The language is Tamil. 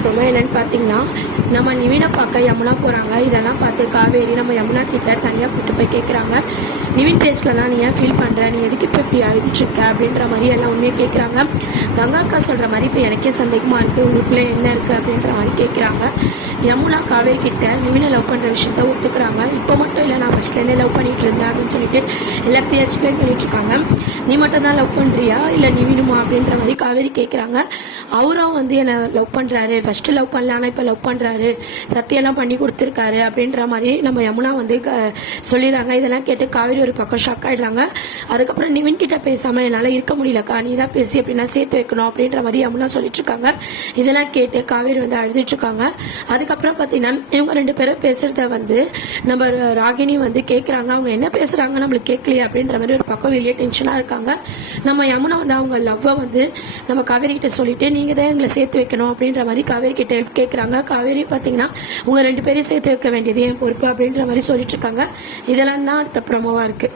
அப்புறமா என்னன்னு பார்த்தீங்கன்னா நம்ம நிவினை பார்க்க யமுனா போகிறாங்க இதெல்லாம் பார்த்து காவேரி நம்ம யமுனா கிட்ட தனியாக கூட்டு போய் கேட்குறாங்க நிவின் டேஸ்ட்லலாம் நீ ஏன் ஃபீல் பண்ணுற நீ எதுக்கு இப்போ இப்படி அழிச்சிட்ருக்க அப்படின்ற மாதிரி எல்லாம் உண்மையாக கேட்குறாங்க கங்கா அக்கா சொல்கிற மாதிரி இப்போ எனக்கே சந்தேகமாக இருக்குது உங்களுக்குள்ளே என்ன இருக்குது அப்படின்ற மாதிரி கேட்குறாங்க யமுனா காவேரி கிட்ட நிவினை லவ் பண்ணுற விஷயத்த ஒத்துக்கிறாங்க. இப்போ மட்டும் இல்லை நான் ஃபஸ்ட்லேருந்தே லவ் பண்ணிட்டு இருந்தேன் அப்படின்னு சொல்லிட்டு எல்லாத்தையும் எக்ஸ்பிளைன் பண்ணிட்டு இருக்காங்க. நீ மட்டும் தான் லவ் பண்ணுறியா இல்லை நிவினுமா அப்படின்ற மாதிரி காவேரி கேட்குறாங்க அவரும் வந்து என்னை லவ் பண்ணுறாரு ஃபஸ்ட்டு லவ் பண்ணல ஆனால் இப்போ லவ் பண்ணுறாரு சத்தியெல்லாம் பண்ணி கொடுத்துருக்காரு அப்படின்ற மாதிரி நம்ம யமுனா வந்து க- சொல்லிடுறாங்க. இதெல்லாம் கேட்டு காவேரி ஒரு பக்கம் ஷாக் ஆகிடுறாங்க அதுக்கப்புறம் நிவின் கிட்ட பேசாமல் என்னால் இருக்க முடியலக்கா? நீ தான் பேசி அப்படின்னா சேர்த்து வைக்கணும் அப்படின்ற மாதிரி யமுனா சொல்லிட்டு இருக்காங்க. இதெல்லாம் கேட்டு காவேரி வந்து அழுதுட்டு இருக்காங்க. அதுக்கப்புறம் பார்த்தீங்கன்னா இவங்க ரெண்டு பேரும் பேசுறத வந்து நம்ம ராகினி வந்து கேட்குறாங்க அவங்க என்ன பேசுறாங்க நம்மளுக்கு கேட்கலையே அப்படின்ற மாதிரி ஒரு பக்கம் வெளியே டென்ஷனாக இருக்காங்க. நம்ம யமுனா வந்து அவங்க லவ்வை வந்து நம்ம காவேரி கிட்ட சொல்லிட்டு நீங்கள் தான் எங்களை சேர்த்து வைக்கணும் அப்படின்ற மாதிரி காவேரி கிட்ட ஹெல்ப் கேட்குறாங்க காவேரி பார்த்தீங்கன்னா உங்கள் ரெண்டு பேரையும் சேர்த்து வைக்க வேண்டியது என் பொறுப்பு அப்படின்ற மாதிரி சொல்லிட்டு இருக்காங்க. இதெல்லாம் தான் அடுத்த ப்ரமோவாக இருக்குது